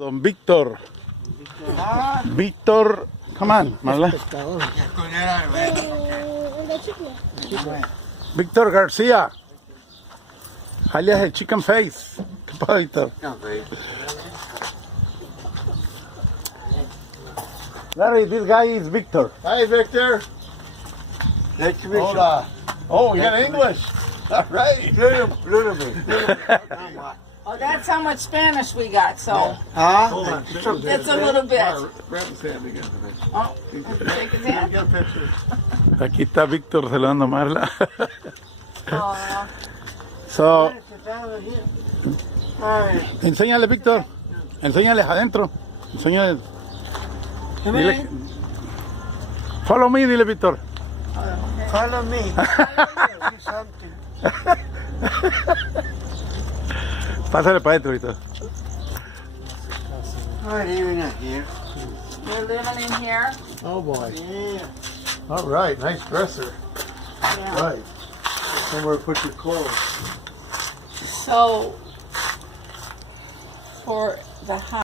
Don Víctor. Víctor, come on, Marla. Víctor García. Alias el Chicken Face. ¿Qué pasa, Víctor? Larry, this guy is Víctor. Hi, Victor. Nice to meet you. Hola. Oh, you got English. All right. Little bit. Oh, that's how much Spanish we got, so Huh? it's a little bit. Grab his hand again. Oh, shake his hand. Get a picture. Aquí está Víctor saludando a Marla. Aw. So, Hi. enséñale, Víctor. Enséñales adentro. Enséñale. Dile, follow me, dile, Víctor. Follow me. Do something. Pásale para adentro, Víctor. Not even here. You're living in here? Oh boy. Yeah. All right, nice dresser. Yeah. Right. Somewhere to put your clothes. So, for the house.